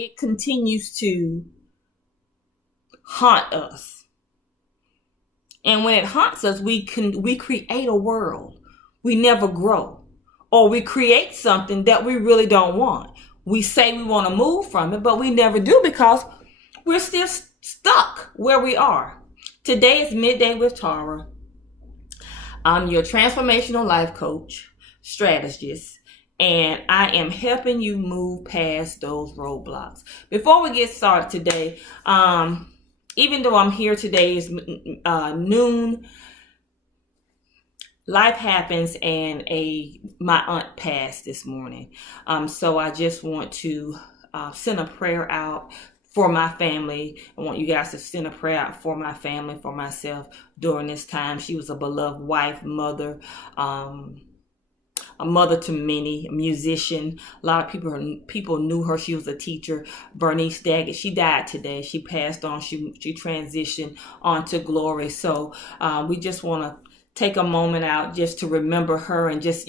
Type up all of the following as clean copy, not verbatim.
it continues to haunt us. And when it haunts us, we create a world. We never grow. Or we create something that we really don't want. We say we want to move from it, but we never do because we're still stuck where we are. Today is Midday with Tara. I'm your transformational life coach, strategist, and I am helping you move past those roadblocks. Before we get started today, even though I'm here today is noon, life happens and my aunt passed this morning. So I just want to send a prayer out for my family. I want you guys to send a prayer out for my family, for myself during this time. She was a beloved wife, mother, a mother to many, a musician. A lot of people knew her. She was a teacher. Bernice Daggett, she died today. She passed on. She transitioned on to glory. So we just want to take a moment out just to remember her, and just,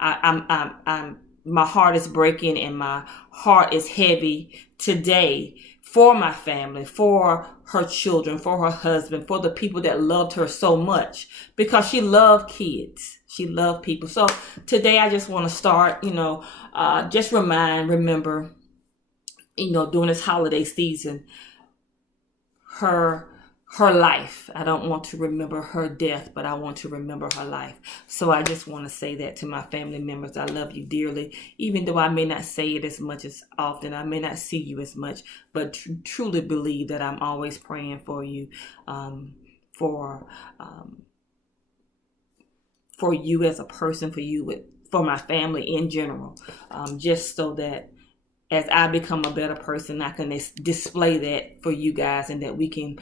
I'm my heart is breaking and my heart is heavy today for my family, for her children, for her husband, for the people that loved her so much, because she loved kids. She loved people. So today I just want to start, just remember, during this holiday season, her life. I don't want to remember her death, but I want to remember her life. So I just want to say that to my family members. I love you dearly, even though I may not say it as much as often. I may not see you as much, but truly believe that I'm always praying for you, for you as a person, for my family in general, just so that as I become a better person, I can display that for you guys, and that we can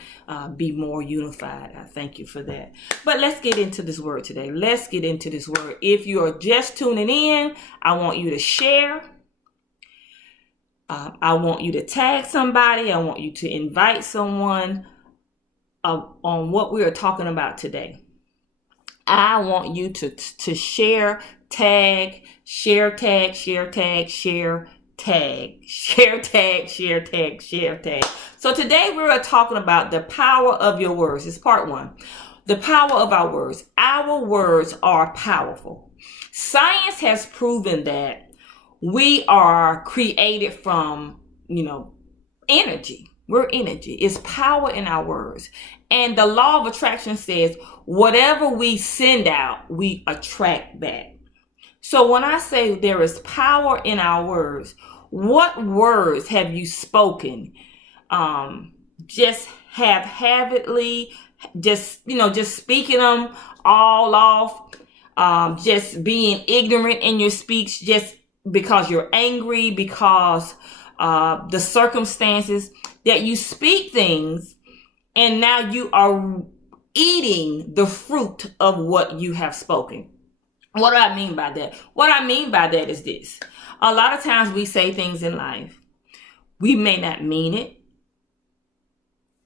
be more unified. I thank you for that. But let's get into this word today. Let's get into this word. If you are just tuning in, I want you to share. I want you to tag somebody. I want you to invite someone on what we are talking about today. I want you to share, tag, share, tag, share, tag, share, tag, share, tag, share, tag, share, tag. So today we're talking about the power of your words. It's part one. The power of our words. Our words are powerful. Science has proven that we are created from, energy. We're energy. It's power in our words. And the law of attraction says whatever we send out, we attract back. So when I say there is power in our words, what words have you spoken? Just haphazardly, just speaking them all off, just being ignorant in your speech, just because you're angry, because the circumstances that you speak things, and now you are eating the fruit of what you have spoken. What do I mean by that? What I mean by that is this. A lot of times we say things in life. We may not mean it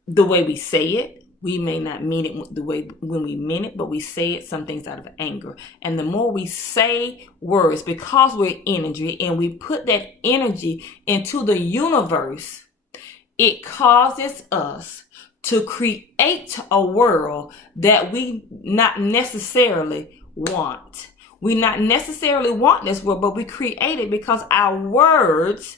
the way we say it. We may not mean it the way when we mean it, but we say it, some things out of anger. And the more we say words, because we're energy and we put that energy into the universe, it causes us to create a world that we not necessarily want. We not necessarily want this world, but we create it because our words,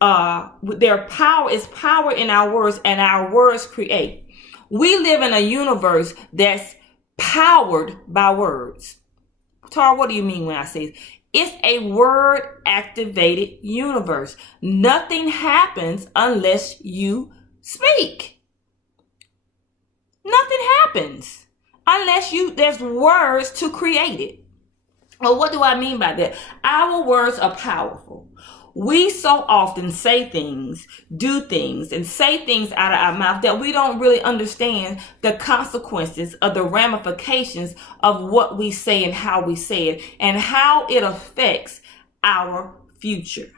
their power is power in our words, and our words create. We live in a universe that's powered by words. Tara, what do you mean when I say this? It's a word activated universe. Nothing happens unless you speak. Nothing happens unless there's words to create it. Well, what do I mean by that? Our words are powerful. We so often say things, do things, and say things out of our mouth that we don't really understand the consequences of the ramifications of what we say and how we say it, and how it affects our future.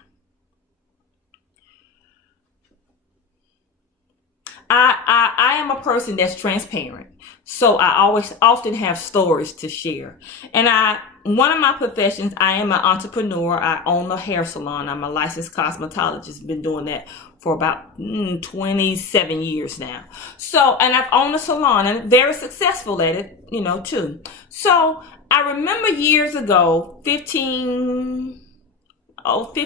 I am a person that's transparent. So I always often have stories to share. And one of my professions, I am an entrepreneur. I own a hair salon. I'm a licensed cosmetologist. Been doing that for about 27 years now. So, and I've owned a salon and very successful at it, too. So I remember years ago, maybe about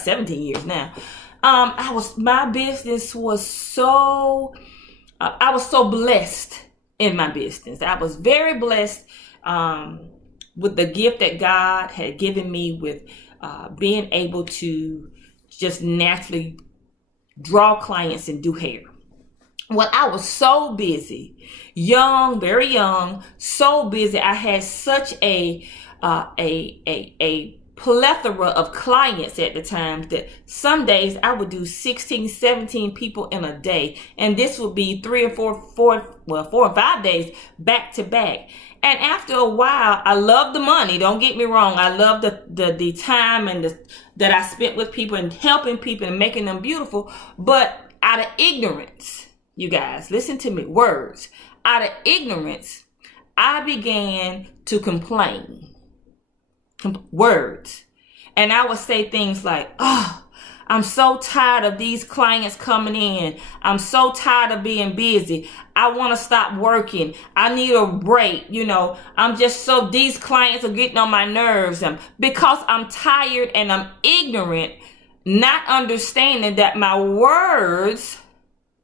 17 years now. My business was I was so blessed in my business. I was very blessed with the gift that God had given me with being able to just naturally draw clients and do hair. Well, I was so busy, young, very young, so busy. I had such a plethora of clients at the time that some days I would do 16, 17 people in a day. And this would be 4 or 5 days back to back. And after a while, I loved the money. Don't get me wrong. I love the time and that I spent with people and helping people and making them beautiful. But out of ignorance, you guys, listen to me, words. Out of ignorance, I began to complain. Words. And I would say things like, I'm so tired of these clients coming in. I'm so tired of being busy. I want to stop working. I need a break. These clients are getting on my nerves. Because I'm tired and I'm ignorant, not understanding that my words,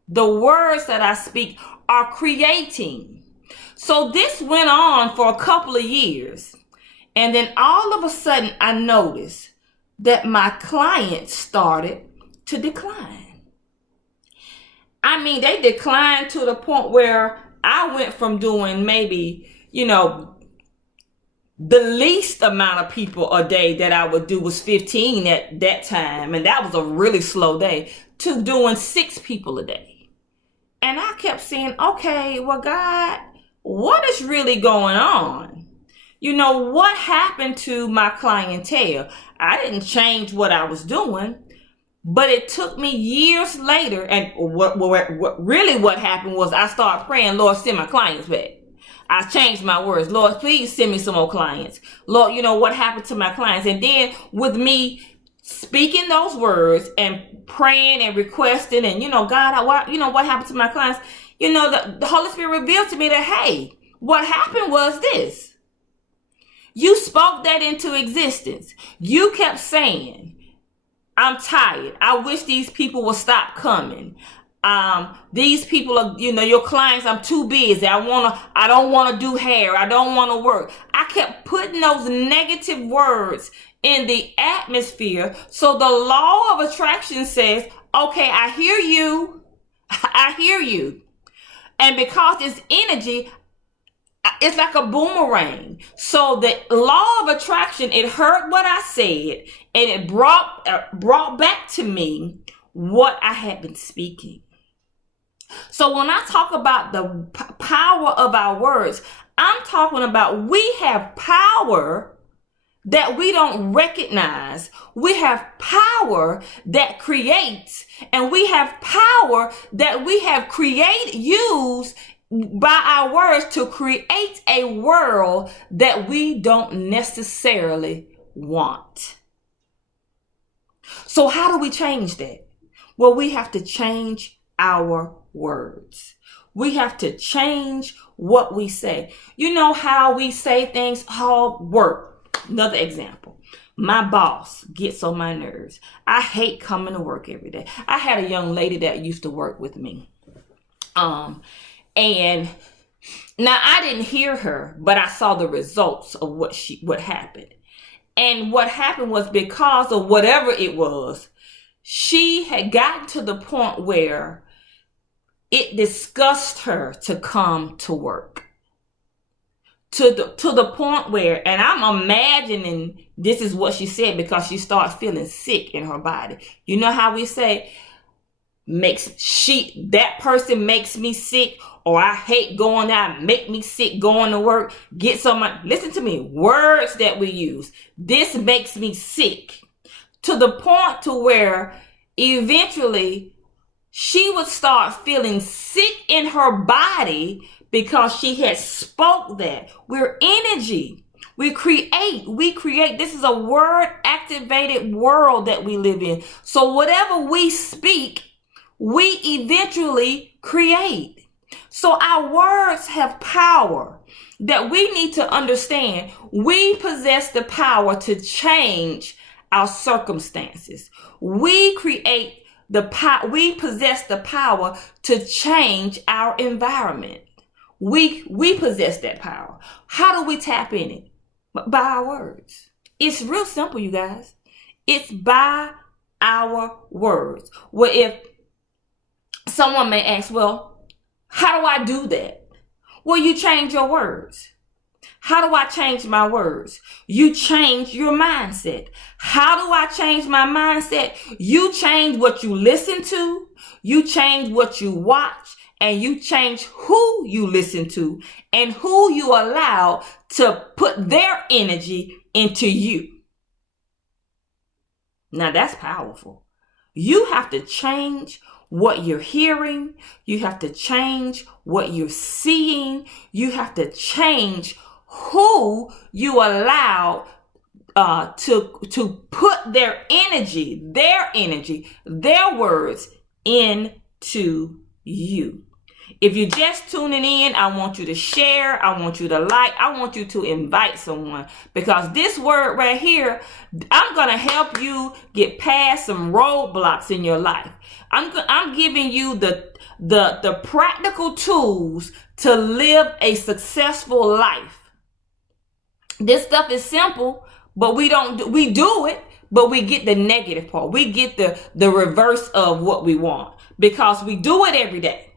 the words that I speak, are creating. So this went on for a couple of years. And then all of a sudden, I noticed that my clients started to decline. I mean, they declined to the point where I went from doing maybe, the least amount of people a day that I would do was 15 at that time. And that was a really slow day, to doing 6 people a day. And I kept saying, okay, well, God, what is really going on? What happened to my clientele? I didn't change what I was doing, but it took me years later. And what happened was I started praying, Lord, send my clients back. I changed my words. Lord, please send me some more clients. Lord, what happened to my clients? And then with me speaking those words and praying and requesting and, God, what happened to my clients? The Holy Spirit revealed to me that, hey, what happened was this. You spoke that into existence. You kept saying, I'm tired. I wish these people would stop coming. These people are, your clients, I'm too busy. I don't want to do hair. I don't want to work. I kept putting those negative words in the atmosphere. So the law of attraction says, okay, I hear you. I hear you. And because it's energy, it's like a boomerang. So the law of attraction, it heard what I said, and it brought back to me what I had been speaking. So when I talk about the power of our words, I'm talking about we have power that we don't recognize. We have power that creates, and we have power that we have used by our words to create a world that we don't necessarily want. So how do we change that? Well, we have to change our words. We have to change what we say. You know how we say things, work. Another example. My boss gets on my nerves. I hate coming to work every day. I had a young lady that used to work with me. And now I didn't hear her, but I saw the results of what happened. And what happened was, because of whatever it was, she had gotten to the point where it disgusted her to come to work. To the point where, and I'm imagining this is what she said, because she started feeling sick in her body. You know how we say, that person makes me sick, or I hate going out, make me sick going to work, listen to me, words that we use. This makes me sick, to the point to where eventually she would start feeling sick in her body because she had spoke that. We're energy. We create. This is a word activated world that we live in. So whatever we speak, we eventually create. So our words have power that we need to understand. We possess the power to change our circumstances. We possess the power to change our environment. We possess that power. How do we tap in it? By our words. It's real simple, you guys. It's by our words. Well, if someone may ask, well, how do I do that? Well, you change your words. How do I change my words? You change your mindset. How do I change my mindset? You change what you listen to, you change what you watch, and you change who you listen to and who you allow to put their energy into you. Now that's powerful. You have to change what you're hearing. You have to change what you're seeing. You have to change who you allow to put their energy, their words into you. If you're just tuning in, I want you to share. I want you to like. I want you to invite someone, because this word right here, I'm going to help you get past some roadblocks in your life. I'm giving you the practical tools to live a successful life. This stuff is simple, but we do it, but we get the negative part. We get the reverse of what we want, because we do it every day.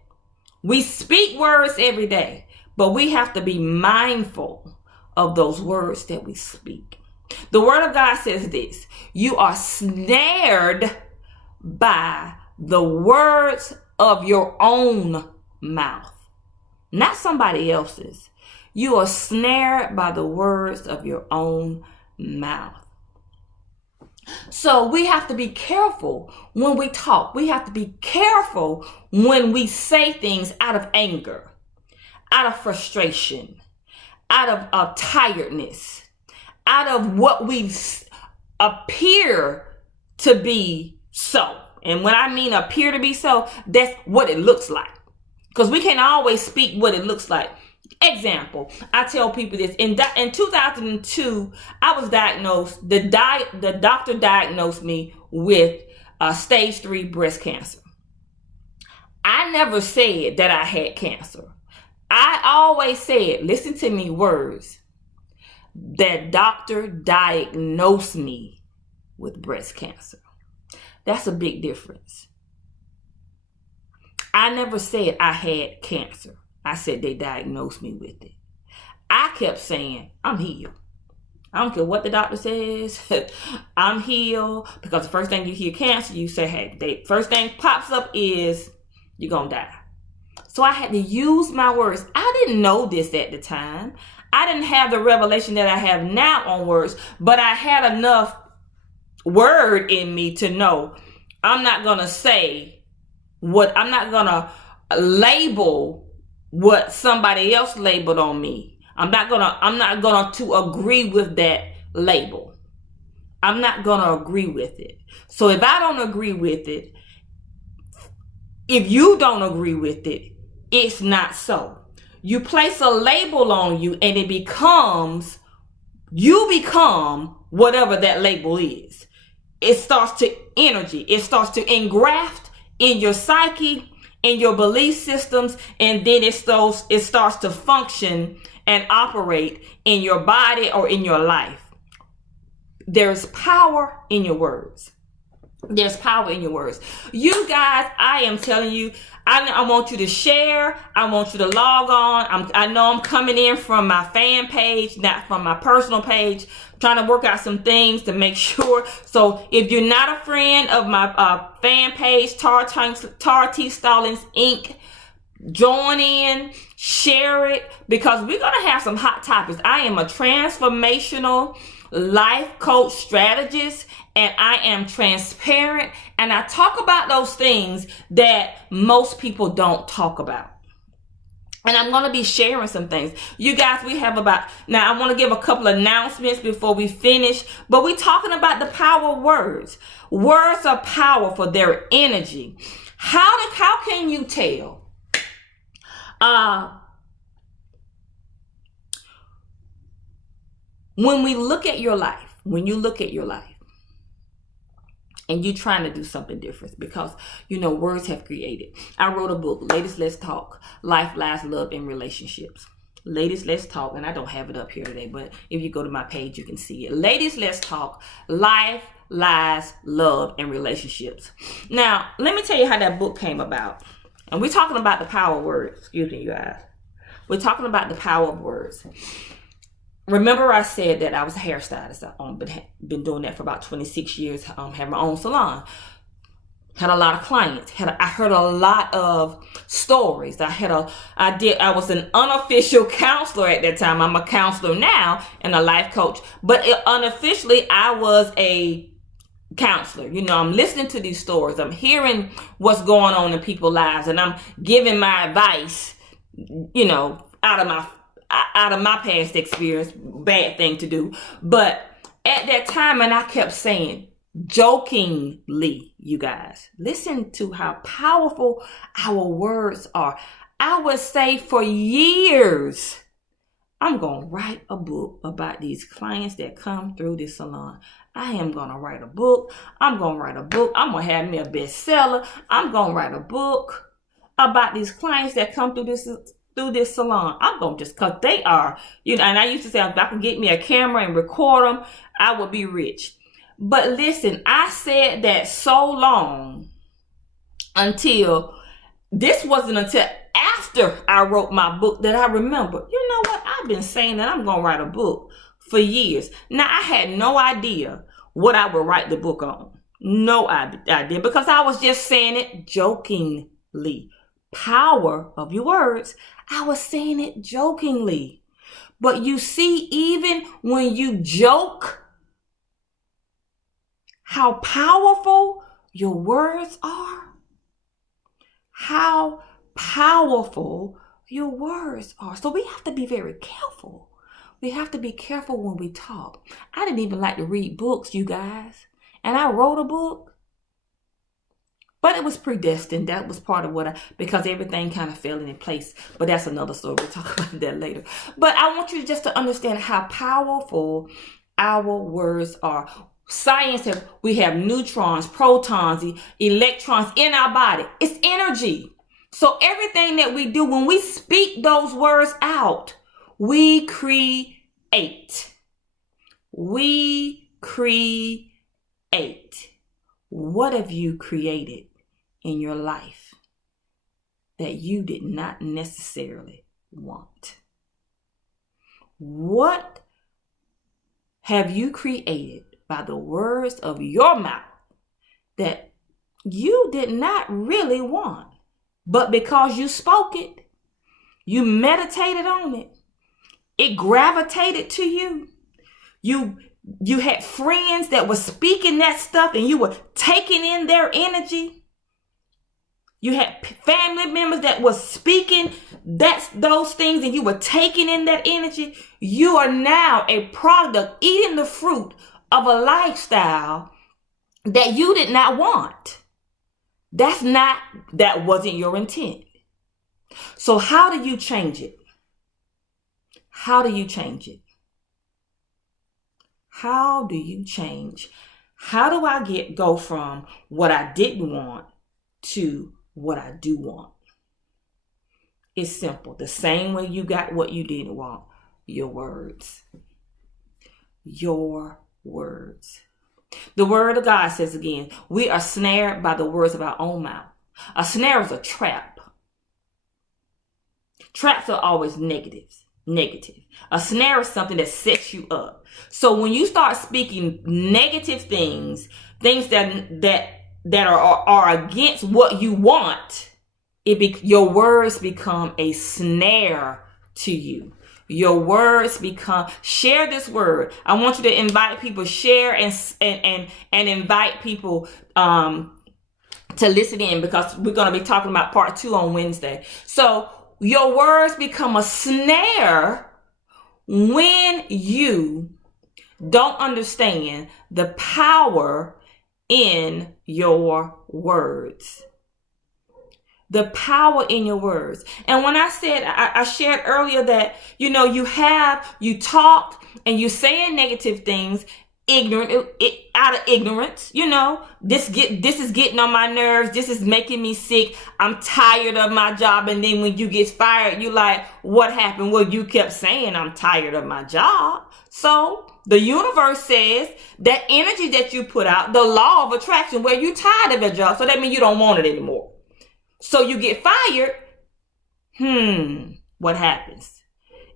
We speak words every day, but we have to be mindful of those words that we speak. The word of God says this: you are snared by the words of your own mouth, not somebody else's. You are snared by the words of your own mouth. So we have to be careful when we talk. We have to be careful when we say things out of anger, out of frustration, out of tiredness, out of what we appear to be so. And when I mean appear to be so, that's what it looks like. Because we can't always speak what it looks like. Example, I tell people this. In 2002, I was diagnosed, the doctor diagnosed me with stage 3 breast cancer. I never said that I had cancer. I always said, listen to me, words, that doctor diagnosed me with breast cancer. That's a big difference. I never said I had cancer. I said they diagnosed me with it. I kept saying, I'm healed. I don't care what the doctor says. I'm healed. Because the first thing you hear cancer, you say, hey, the first thing pops up is you're going to die. So I had to use my words. I didn't know this at the time. I didn't have the revelation that I have now on words, but I had enough word in me to know I'm not going to say I'm not going to label what somebody else labeled on me. I'm not gonna to agree with that label. I'm not gonna agree with it. So if I don't agree with it, if you don't agree with it, it's not so. You place a label on you and you become whatever that label is. It starts to energy. It starts to engraft in your psyche, in your belief systems, and then it starts to function and operate in your body or in your life. There's power in your words. There's power in your words. You guys, I am telling you, I want you to share. I want you to log on. I know I'm coming in from my fan page, not from my personal page. I'm trying to work out some things to make sure. So if you're not a friend of my fan page, Tara T. Stallings Inc., join in, share it, because we're going to have some hot topics. I am a transformational life coach strategist, and I am transparent, and I talk about those things that most people don't talk about. And I'm going to be sharing some things. You guys, we have now I want to give a couple announcements before we finish, but we're talking about the power of words. Words are powerful, their energy. How can you tell? When you look at your life, and you're trying to do something different, because words have created. I wrote a book, Ladies Let's Talk, Life, Lies, Love, and Relationships. Ladies Let's Talk, and I don't have it up here today, but if you go to my page, you can see it. Ladies Let's Talk, Life, Lies, Love, and Relationships. Now, let me tell you how that book came about. And we're talking about the power of words. Excuse me, you guys. We're talking about the power of words. Remember I said that I was a hairstylist. I've been doing that for about 26 years. Had my own salon. Had a lot of clients. I heard a lot of stories. I was an unofficial counselor at that time. I'm a counselor now and a life coach. But unofficially, I was a counselor. I'm listening to these stories. I'm hearing what's going on in people's lives, and I'm giving my advice, out of my past experience. Bad thing to do. But at that time, and I kept saying, jokingly, you guys, listen to how powerful our words are. I would say for years, I'm going to write a book about these clients that come through this salon. I am going to write a book. I'm going to have me a bestseller. I'm going to write a book about these clients that come through this salon. I'm going to because they are, and I used to say, if I could get me a camera and record them, I would be rich. But listen, I said that so long until after I wrote my book that I remember, you know what? I've been saying that I'm going to write a book for years. Now, I had no idea what I would write the book on. No idea, because I was just saying it jokingly. Power of your words. I was saying it jokingly. But you see, even when you joke, how powerful your words are. How powerful your words are. So we have to be very careful. We have to be careful when we talk. I didn't even like to read books, you guys. And I wrote a book. But it was predestined. That was part of because everything kind of fell into place. But that's another story. We'll talk about that later. But I want you just to understand how powerful our words are. We have neutrons, protons, electrons in our body. It's energy. So everything that we do, when we speak those words out, we create. We create. What have you created in your life that you did not necessarily want? What have you created by the words of your mouth that you did not really want, but because you spoke it, you meditated on it, it gravitated to you. You had friends that were speaking that stuff and you were taking in their energy. You had family members that were speaking those things and you were taking in that energy. You are now a product, eating the fruit of a lifestyle that you did not want. That wasn't your intent. So how do you change it? How do you change it? How do you change? How do I go from what I didn't want to what I do want? It's simple. The same way you got what you didn't want. Your words. Your words. The word of God says again, we are snared by the words of our own mouth. A snare is a trap. Traps are always negative. A snare is something that sets you up. So when you start speaking negative things that are against what you want, your words become a snare to you. Your words become, share this word. I want you to invite people, share and invite people to listen in, because we're going to be talking about part 2 on Wednesday. So your words become a snare when you don't understand the power in your words. The power in your words. And when I said, I shared earlier that, you talk and you saying negative things, out of ignorance, this is getting on my nerves. This is making me sick. I'm tired of my job. And then when you get fired, you like, what happened? Well, you kept saying I'm tired of my job. So the universe says that energy that you put out, the law of attraction, where you tired of your job. So that means you don't want it anymore. So you get fired. What happens?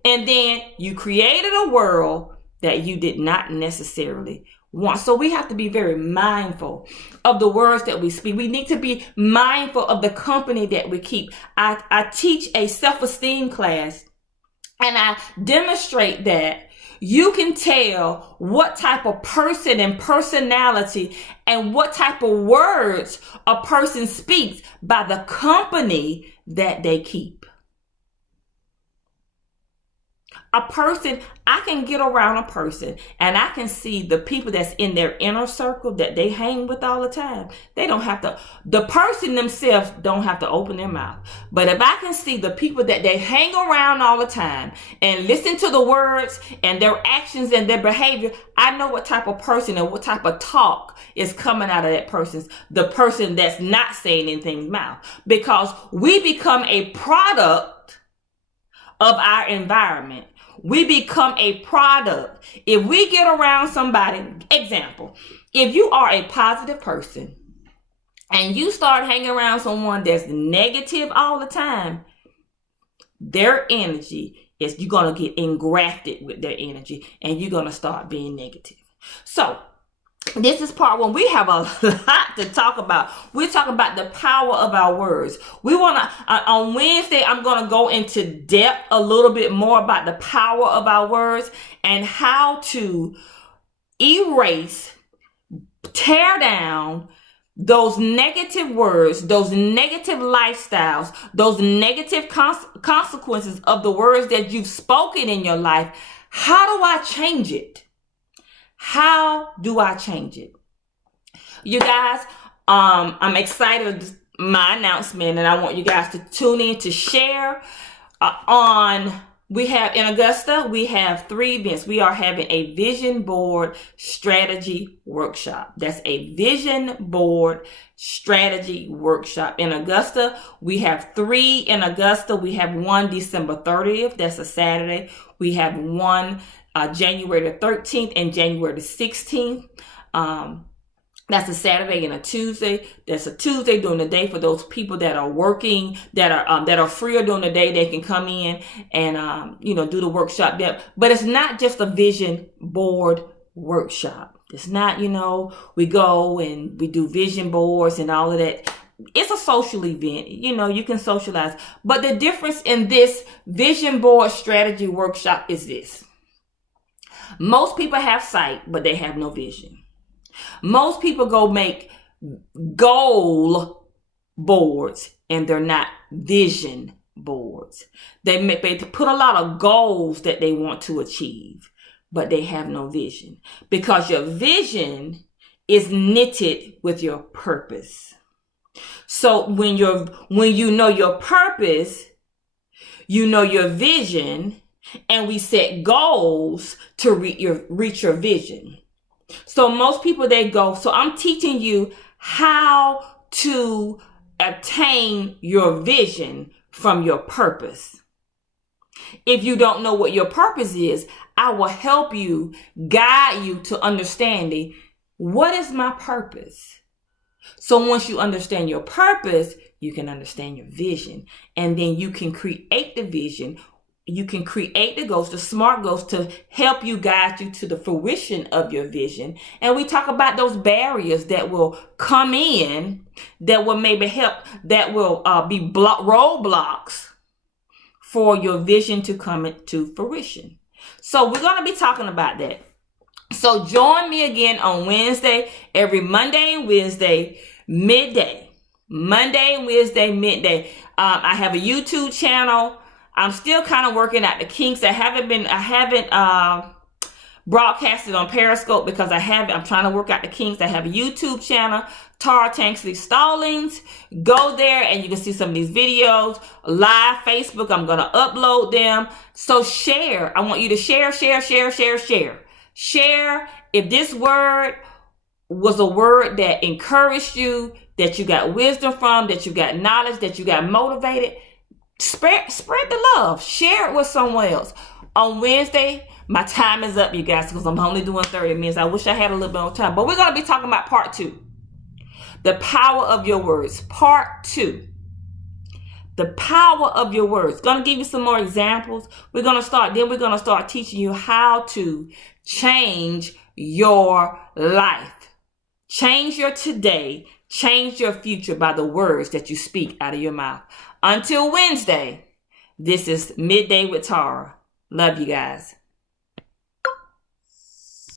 And then you created a world that you did not necessarily want. So we have to be very mindful of the words that we speak. We need to be mindful of the company that we keep. I teach a self-esteem class, and I demonstrate that you can tell what type of person and personality and what type of words a person speaks by the company that they keep. I can get around a person and I can see the people that's in their inner circle that they hang with all the time. The person themselves don't have to open their mouth. But if I can see the people that they hang around all the time and listen to the words and their actions and their behavior, I know what type of person and what type of talk is coming out of the person that's not saying anything's mouth. Because we become a product of our environment. We become a product. If we get around somebody, example, if you are a positive person and you start hanging around someone that's negative all the time, their energy is, you're going to get engrafted with their energy and you're going to start being negative. So this is part 1. We have a lot to talk about. We're talking about the power of our words. We want to, on Wednesday, I'm going to go into depth a little bit more about the power of our words and how to erase, tear down those negative words, those negative lifestyles, those negative consequences of the words that you've spoken in your life. How do I change it? How do I change it? You guys, I'm excited with my announcement, and I want you guys to tune in to share we have in Augusta, we have 3 events. We are having a vision board strategy workshop. That's a vision board strategy workshop. In Augusta, we have 3 in Augusta. We have one December 30th. That's a Saturday. We have one January the 13th and January the 16th. That's a Saturday and a Tuesday. That's a Tuesday during the day for those people that are working, that are free during the day. They can come in and do the workshop there. But it's not just a vision board workshop. It's not, we go and we do vision boards and all of that. It's a social event. You can socialize. But the difference in this vision board strategy workshop is this. Most people have sight, but they have no vision. Most people go make goal boards and they're not vision boards. They put a lot of goals that they want to achieve, but they have no vision, because your vision is knitted with your purpose. So when you know your purpose, you know your vision, and we set goals to reach your vision. So most people, so I'm teaching you how to obtain your vision from your purpose. If you don't know what your purpose is, I will help you, guide you to understanding, what is my purpose? So once you understand your purpose, you can understand your vision, and then you can create the vision. You can create the goals, the SMART goals, to help you, guide you to the fruition of your vision. And we talk about those barriers that will come in, that will maybe help, that will be roadblocks for your vision to come into fruition. So we're going to be talking about that. So join me again on Wednesday, every Monday and Wednesday, midday. Monday and Wednesday, midday. I have a YouTube channel. I'm still kind of working out the kinks. I haven't broadcasted on Periscope because I'm trying to work out the kinks. I have a YouTube channel, Tara Tanksley Stallings. Go there and you can see some of these videos. Live Facebook, I'm going to upload them. So share. I want you to share. Share. If this word was a word that encouraged you, that you got wisdom from, that you got knowledge, that you got motivated, spread the love. Share it with someone else. On Wednesday, my time is up, you guys, because I'm only doing 30 minutes. I wish I had a little bit more time. But we're going to be talking about part 2. The power of your words. Part 2. The power of your words. Going to give you some more examples. We're going to start teaching you how to change your life. Change your today. Change your future by the words that you speak out of your mouth. Until Wednesday, this is Midday with Tara. Love you guys.